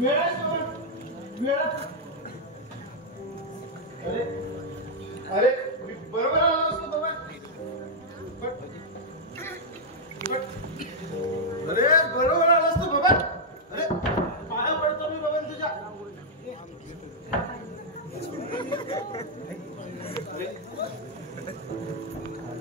अरे अरे बरोबर आला असतो बाबा. अरे बरोबर आला असतो बाबा. अरे पाया पडतो मी बाबा तुझ्या.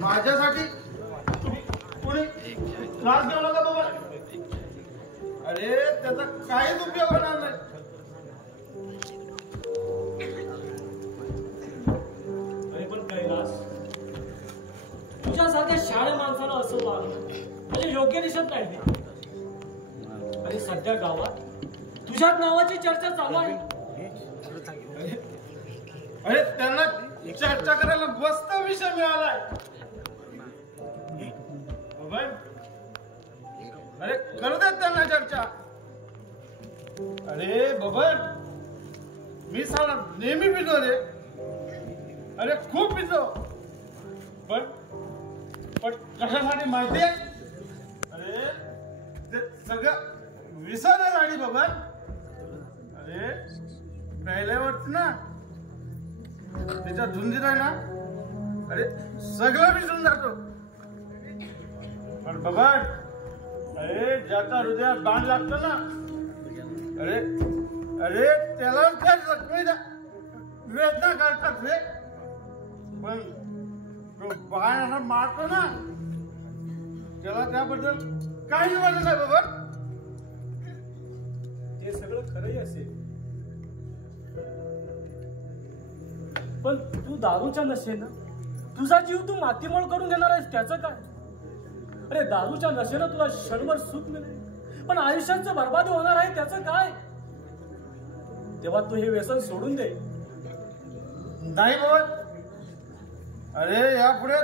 माझ्यासाठी कोणी त्रास देऊ नका बाबा. अरे त्याचा काहीच उपयोग होणार नाही. तुझ्यासारख्या शाळे माणसाला असं वागणं म्हणजे योग्य दिसत नाही. आणि सध्या गावात तुझ्याच नावाची चर्चा चालू आहे. अरे त्यांना चर्चा करायला मस्त विषय मिळालाय. अरे करू देत त्यांना चर्चा. अरे बबन मी साला नेहमी पितो रे. अरे खूप पितो. पण कशासाठी माहिती आहे. अरे ते सगळं विसरण्यासाठी बबन. अरे पहिल्यावरच ना त्याच्या धुंदीत आहे ना. अरे सगळं विसरून जातो. पण बबन अरे ज्याचा हृदयात बाण लागतो ना. अरे अरे त्याला त्या जखमेच्या वेदना करतात रे. पण तो बाण मारतो ना त्याला त्याबद्दल काही वाटत नाही बाबा. ते सगळं खरंही असेल. पण तू दारूच्या नशेनं तुझा जीव तू मातीमोल करून घेणार आहेस त्याचं काय. अरे दारूच्या नशेनं तुला क्षणभर सुख मिळेल पण आयुष्याचं बर्बादी होणार आहे त्याचं काय. तेव्हा तू हे व्यसन सोडून दे. नाही बाबा. अरे यापुढे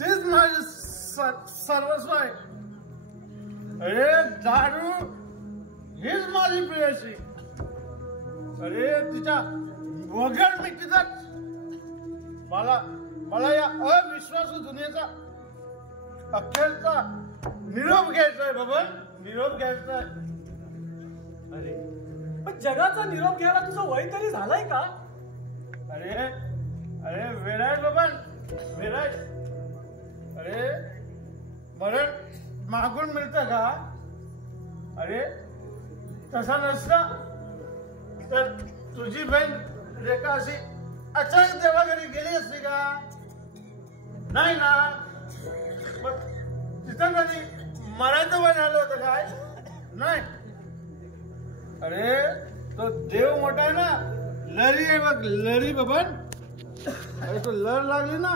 तीच माझी सर्वस्व आहे. अरे दारू हीच माझी प्रियसी. अरे तिच्या वगैर मी तिथं मला या अविश्वासू दुनियेचा अखेरचा निरोप घ्यायचा आहे बाबा. निरोप घ्यायचा आहे. अरे पण जगाचा निरोप घ्यायला तुझं वय तरी झालंय का. अरे अरे वेळाय बाबा वेळाय. अरे मरण मागून मिळतं का. अरे तसा नसता तर तुझी बहीण रेखा अशी अचानक देवाघरी गेली असती का. नाही ना. पण तिथं कधी मरायचं वय झालं होतं काय. नाही. अरे तो देव मोठा आहे ना. लरी आहे बघ लरी बबन. अरे तो लर लागली ना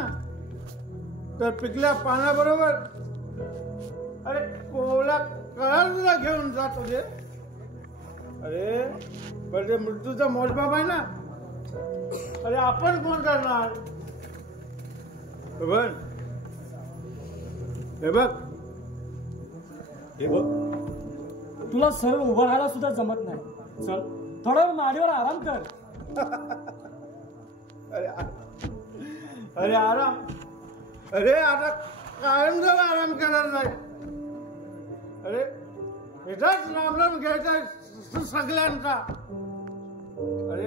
तर पिकल्या पाण्याबरोबर अरे कोवळा कळाला तुला घेऊन जात होते. अरे पण ते मृत्यूचा मोजमाप आहे ना. अरे आपण कोण करणार. बबन हे बघ हे बघ तुला सरळ उभं राहायला सुद्धा जमत नाही. चल थोडा वेळ माडीवर आराम कर. अरे अरे आराम. अरे आता कायम जर आराम करणार नाही. अरे याचाच नामनाम घ्यायचा सगळ्यांचा. अरे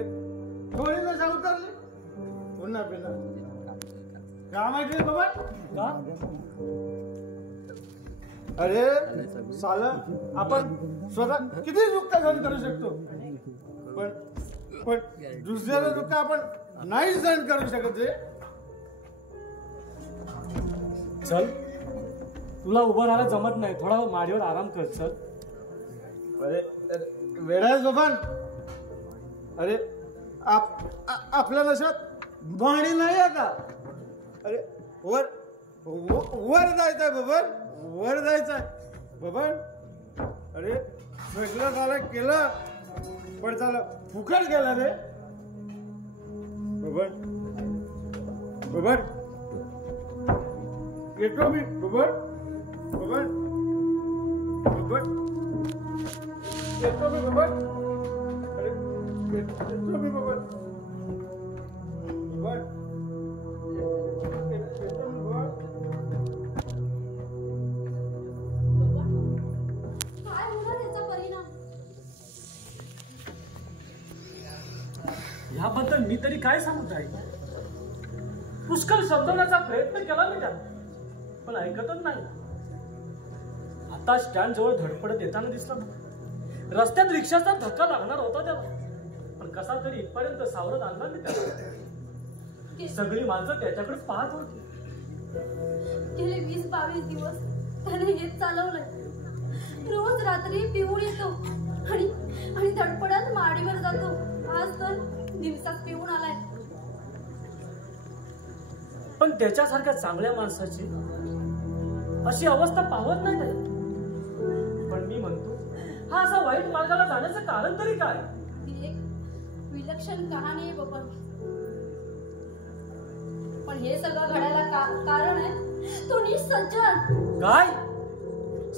थोडी नशा उतरली पुन्हा पिन्हा का माहिती बाबा का. अरे साल आपण स्वतः किती दुःख सहन करू शकतो. पण दुसऱ्याला दुःख आपण नाही सहन करू शकत रे. चल तुला उभं राहायला जमत नाही. थोडा माडीवर आराम कर. चल. अरे वेळा जोबान. अरे आपल्या नशात बाणी नाही आता. अरे वर वर जायचंय बबन. वर जायचंय बबन. अरे सगळं झालं केलं पण झालं फुकट गेला रे बबन. बबन येतो मी बबन. बबन बबन येतो मी बबन. अरे येतो मी बबन. बबन येतो मी बबन. काय होणार याचा परिणाम. ह्याबद्दल मी तरी काय सांगू ताई? पुष्कळ समजवण्याचा प्रयत्न केला मी त्याला, पण ऐकतच नाही. आता स्टँड जवळ धडपडत येताना दिसला. रस्त्यात रिक्षाचा धक्का लागणार होता त्याला, पण कसा तरी इथपर्यंत सावरत आणला मी त्याला. सगळी माणसं त्याच्याकडेच पाहत होती. गेले 20-22 दिवस त्याने हेच चालवलंय. रोज रात्री पिऊन येतो आणि धडपडत माडीवर जातो. आज तर दिवसात पिऊन आलाय. पण त्याच्यासारख्या चांगल्या माणसाची अशी अवस्था पाहत नाही ताई. पण मी म्हणतो, हा असा वाईट मार्गाला जाण्याचं कारण तरी काय? ती एक विलक्षण कहाणी आहे बाबा. पण हे सगळं घडायला कारण आहे तो निसज्जन. काय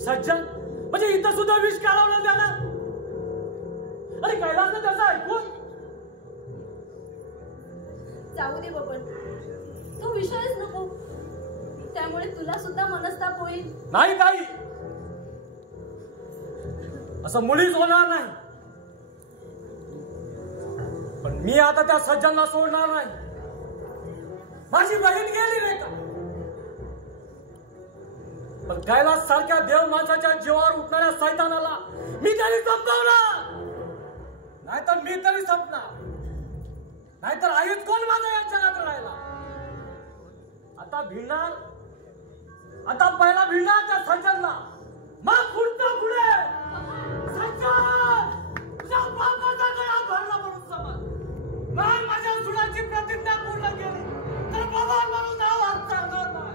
सज्जन? म्हणजे इथं सुद्धा विष काढवलं त्याला? अरे कैलास ना त्याचं ऐकून. जाऊ दे बबन, तो विषयच नको. त्यामुळे तुला सुद्धा मनस्ताप होईल. नाही काही असं मुळीच होणार नाही. पण मी आता त्या सज्जनला सोडणार नाही. माझी बहीण गेली रे का, पण कैलास सारख्या देव माणसाच्या जीवावर उठणाऱ्या सैतानाला मी तरी संपवणार. नाहीतर मी तरी संपणार. नाहीतर आईच कोण माझा या जगात राहिला. आता भिडणार, आता पहिला भिडणार त्या सज्जनला, मग पुढचं पुढे. सज्जन, तुझ्या बापाचा गळा भरला म्हणून समज. नाही माझ्या सुनाची प्रतिज्ञा पूर्ण केली तर बाबा म्हणून नाव हात चालणार नाही.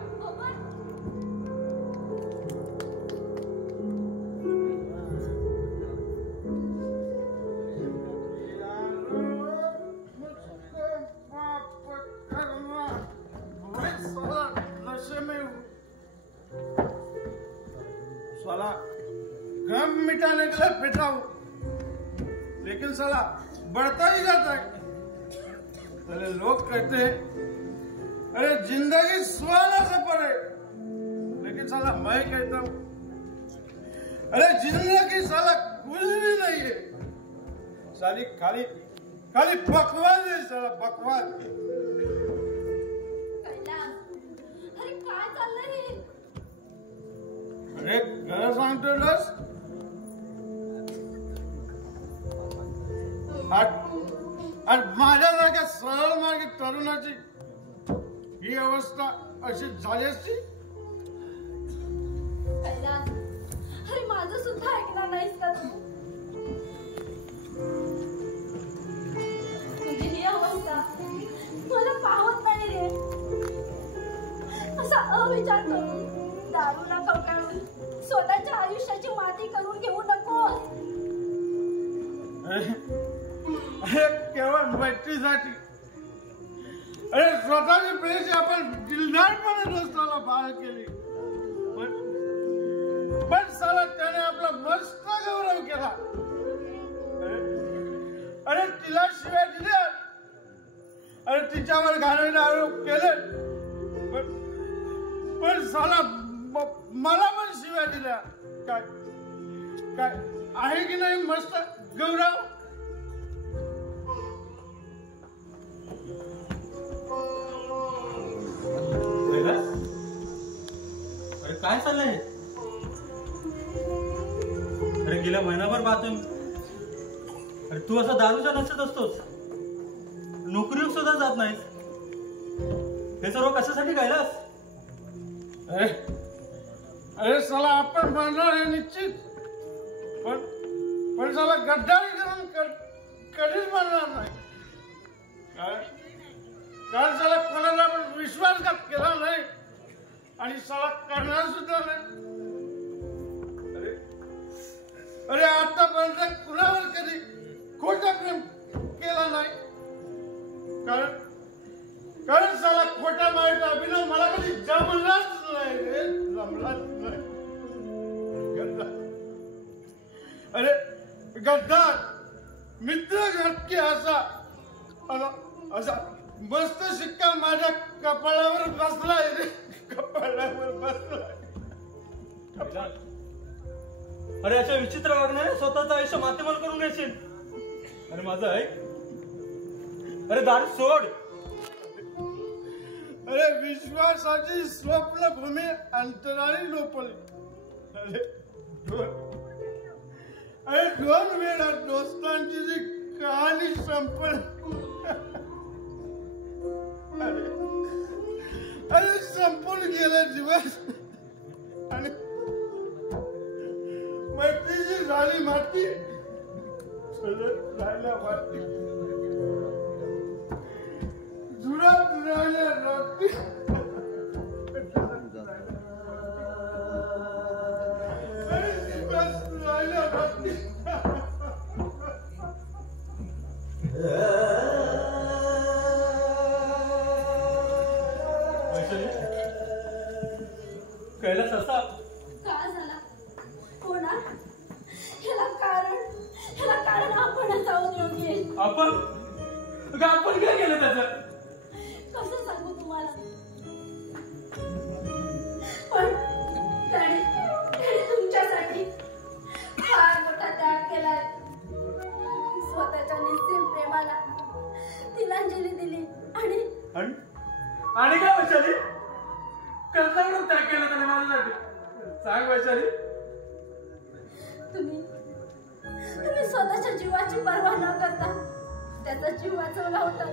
साला गम मिटाने के लिए बैठा हूं, लेकिन साला बढ़ता ही जाता है. अरे लोग कहते हैं अरे जिंदगी सुहाना सफर है, लेकिन साला मैं कहता हूं अरे जिंदगी साला कुछ भी नहीं है. साली खाली खाली बकवास है साला, बकवास. अरे काय चाललंय हे? अरे खरं सांगतो लस, आज माझ्यासारख्या सरळ मार्गी तरुणाची ही अवस्था अशी झाली असती. कैलास, अरे माझं सुद्धा ऐकणार नाहीस का तू? तुझी ही अवस्था मला पाहत नाही रे. असा अविचार करून दारूला कवटाळून स्वतःच्या आयुष्याची माती करून घेऊ नको. अरे केवळ मैत्रीसाठी, अरे स्वतःची पैसे आपण जिल्हाटपणे रस्त्याला बाहेर केली, पण साला त्याने आपला मस्त गौरव केला. अरे तिला शिव्या दिल्या, अरे तिच्यावर घाणेरडे आरोप केले, पण साला मला पण शिव्या दिल्या. काय काय आहे की नाही मस्त गौरव? अरे काय चाललंय? अरे गेल्या महिनाभर पाहतोय. अरे तू असा दारूचा नशेत असतोस, नोकरीवर सुद्धा जात नाहीस. हे सर्व कशासाठी कैलास? अरे अरे साला आपण बनणार हे निश्चित, पण साला गद्दारी करून कधीच बनणार नाही. कारण साला कोणाला आपण विश्वासघात केला नाही आणि साला करणार सुद्धा नाही. अरे आतापर्यंत कुणावर कधी खोटा प्रेम केला नाही. कारण साला खोटा मारायचा अभिनव मला कधी जमलाच नाही रे, जमलाच नाही. अरे गद्दार मित्र घटके असा मस्त शिक्का माझ्या कपाळावर बसलाय रे, कपाळावर बसलाय. अरे अशा विचित्र वागण्याने स्वतःचं आयुष्य मातीमोल करून घेशील. अरे माझं ऐक, अरे दारू सोड. अरे विश्वासाची स्वप्नभूमी अंतराळी लोपली. अरे 2 वेळा दोस्तांची जी कहाणी संपली. अरे संपून गेला दिवस आणि मैत्रीची झाली माती. राहिल्या माती जुळत राहिल्या रात्री. राहिल्या रात्री. कैलास असा का झाला हो ना. ह्याला कारण आपणच आहोत योगेश. आपण काय केलं त्याचं. कसं सांगू तुम्हाला. पण त्याने तुमच्यासाठी फार मोठा त्याग केलाय. स्वतःच्या निस्सीम प्रेमाला तिलांजली दिली आणि काय वैशाली कसला म्हणून त्याग केला त्याने माझ्यासाठी. सांग वैशाली. तुम्ही स्वतःच्या जीवाची पर्वा न करता त्याचा जीव वाचवला होता.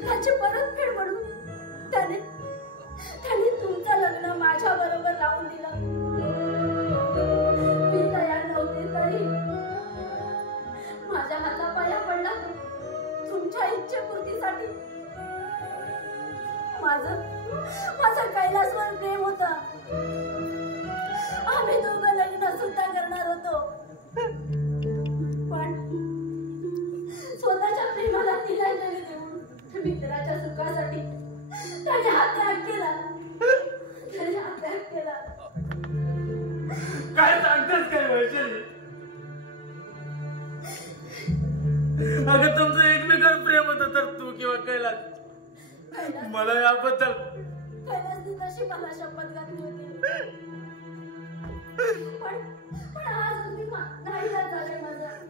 त्याची परतफेड म्हणून त्याने तुमचं लग्न माझ्या बरोबर लावून दिलं. मी तयार नव्हते तरी माझ्या हातापाया पडला तुमच्या इच्छेपूर्तीसाठी. माझं कैलासवर प्रेम होतं. आम्ही दोघं लग्न सुद्धा करणार होतो. पण स्वतःच्या प्रेमाला तिलांजली देऊन मित्राच्या सुखासाठी त्याने हा त्याग केला. काय सांगतेस काय वैशाली. अगं तुमचं एकमेकांवर प्रेम होतं तर तू किंवा कैलास मला याबद्दल कैलासनी तशी मला शपथ घातली होती. पण आज अगदी नाईलाज झालंय माझं.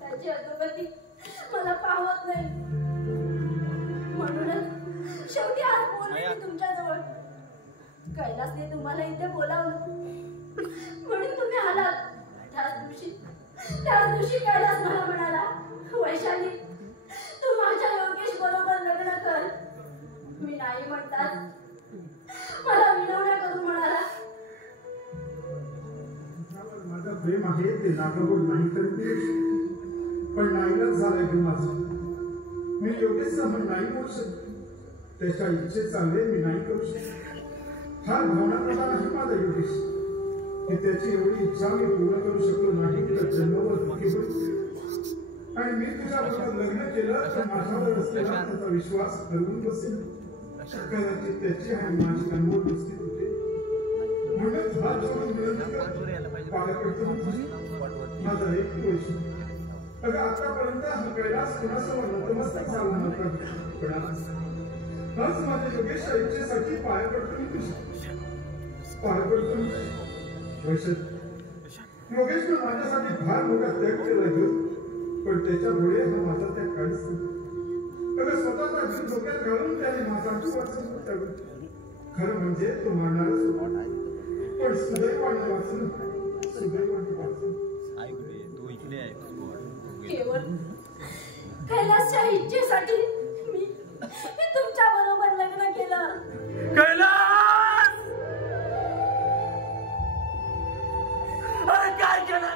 त्याची अधोगती मला पाहत नाही. म्हणूनच शेवटी आज बोलले मी तुमच्याजवळ. कैलासने तुम्हाला इथे बोलावलं म्हणून तुम्ही आलात. त्याच दिवशी कैलास मला म्हणाला, वैशाली तू माझ्या योगेश बरोबर लग्न कर. मी नाही म्हणतात मला विनवण्या करून म्हणाला, माझं प्रेम आहे ते नागपूर नाही करते. पण नाईलाज झालाय की माझं. मी योगेशचा म्हण नाही करू शकतो. त्याच्या इच्छे चालले मी नाही करू शकतो. फार भावनाप्रधान आहे माझा योगेश. की त्याची एवढी इच्छा मी पूर्ण करू शकलो नाही की त्या जन्मावर दुःखी होईल. आणि मी तुझ्याबरोबर लग्न केलं तर माझ्यावर असलेला त्याचा विश्वास हरवून बसेल. कदाचित त्याची आणि माझी अनमोल दोस्ती होते. म्हणूनच हात जोडून विनंती करतो, पाया पडतो माझा एक दोष. अगं आतापर्यंत हा कैलास कुणासमोर नतमस्तक झाला नव्हता. पण आज माझ्या योगेशच्या इच्छेसाठी पाया पडतो मी तुझ्या. पाया पडतो मी वैशाली. योगेशने माझ्यासाठी फार मोठा त्याग केला ग. पण त्याच्यामुळे हा माझा त्याग काहीच नाही. अगं स्वतःचा जीव धोक्यात घालून त्याने माझ्यासाठी वाचवलं होतं. खरं म्हणजे तो मारणारच होता. पण सुदैवाने वाचलं. सुदैवाने वाचलं. केवळ कैलासच्या इच्छेसाठी मी तुमच्या बरोबर लग्न केलं. कैलास अरे काय केलं.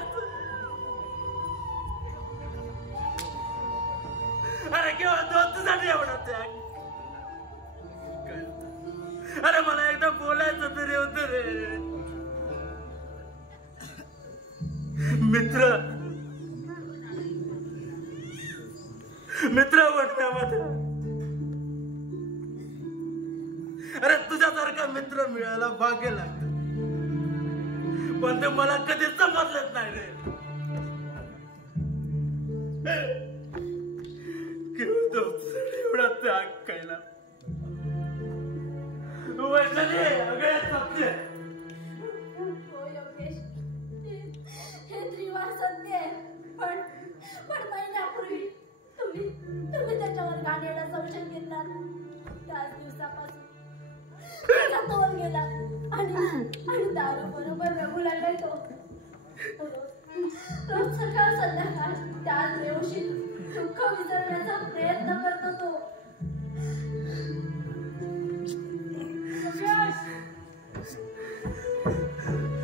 अरे केव्हा दोस्तीसाठी एवढा त्याग. अरे मला एकदा बोलायचं तरी होतं रे. मित्र वाटण्यामध्ये अरे तुझ्यासारखा मित्र मिळायला भाग्य लागतं. पण ते मला कधीच समजलंच नाही रे. केवळ दोस्तीसाठी एवढा त्याग केला. वैशाली अगं सत्य. हो योगेश, हे त्रिवार सत्य आहे. पण महिन्यापूर्वी तुम्ही त्याच्यावर गाडीला संशय घेतला. त्याच दिवसापासून त्याचा तोल गेला आणि दारू बरोबर रगू लागलाय तो. रोज सकाळ संध्याकाळ त्याच वेळी दुःख विसरण्याचा प्रयत्न करतो तो.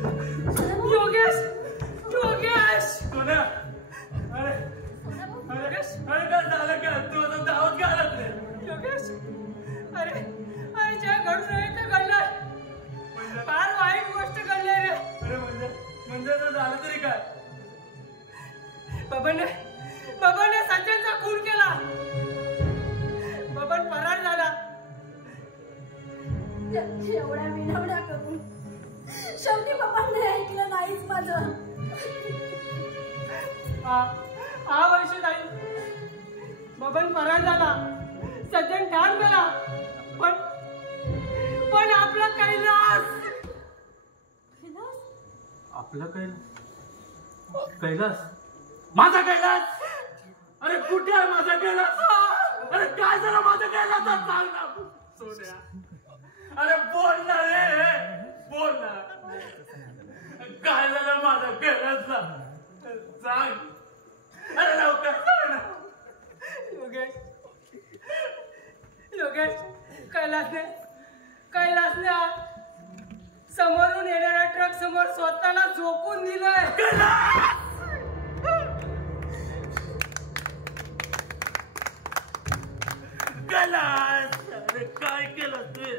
योगेश योगेश सोन्या अरे योगेश अरे काय झालं का तू आता धावत का आलात रे योगेश अरे अरे ज्या घडून आहे ते घडलंय फार वाईट गोष्ट घडली रे अरे म्हणजे तर झालं तरी काय बाबाने सचिनचा खून केला बाबा फरार झाला एवढ्या विनवण्या करून शेवटी बाबांनी ऐकलं नाहीच माझं. हा वर्षी नाही बबन फरार झाला सज्जन ठार गेला पण आपला आपला कैलास माझा कैलास अरे कुठे आहे माझा कैलास अरे काय झालं माझा कैलास सांग ना सोन्या अरे बोल ना रे बोल ना काय झालं माझा कैलासला सांग अरे लवकर सांग ना योगेश कैलासने समोरून येणाऱ्या ट्रक समोर स्वतःला झोपून दिलंय. कैलास अरे काय केलं तू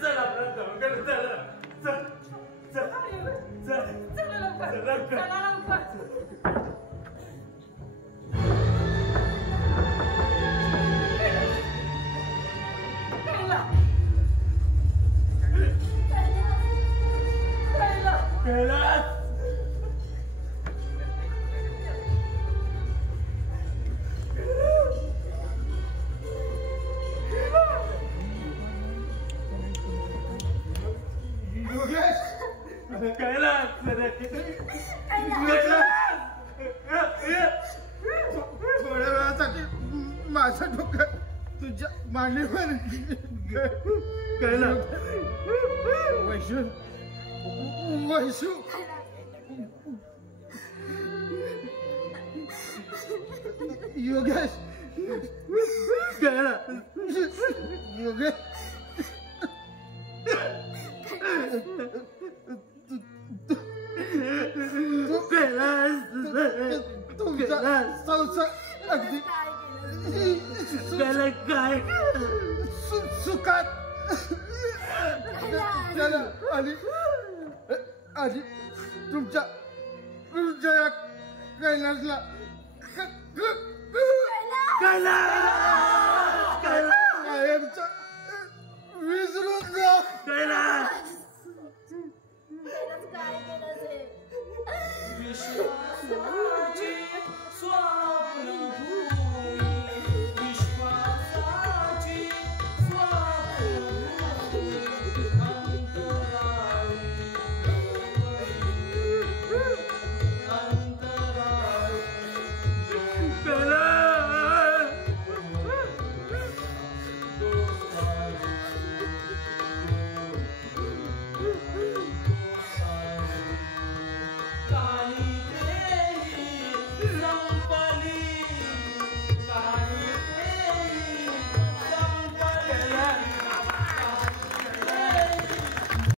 चल आपला चल चल चल थोड्या वेळासाठी माझं डोकं तुझ्या मांडीवर कैलास वैशू योगेश कैलास योगेश तुमचा संसार अगदी काय सुखात आणि तुमच्या कैलासला कायमचा विसरून जा. काय केलं ते विश्वासाची स्वाभूमी विश्वासाची स्वाभूमी अंतराळी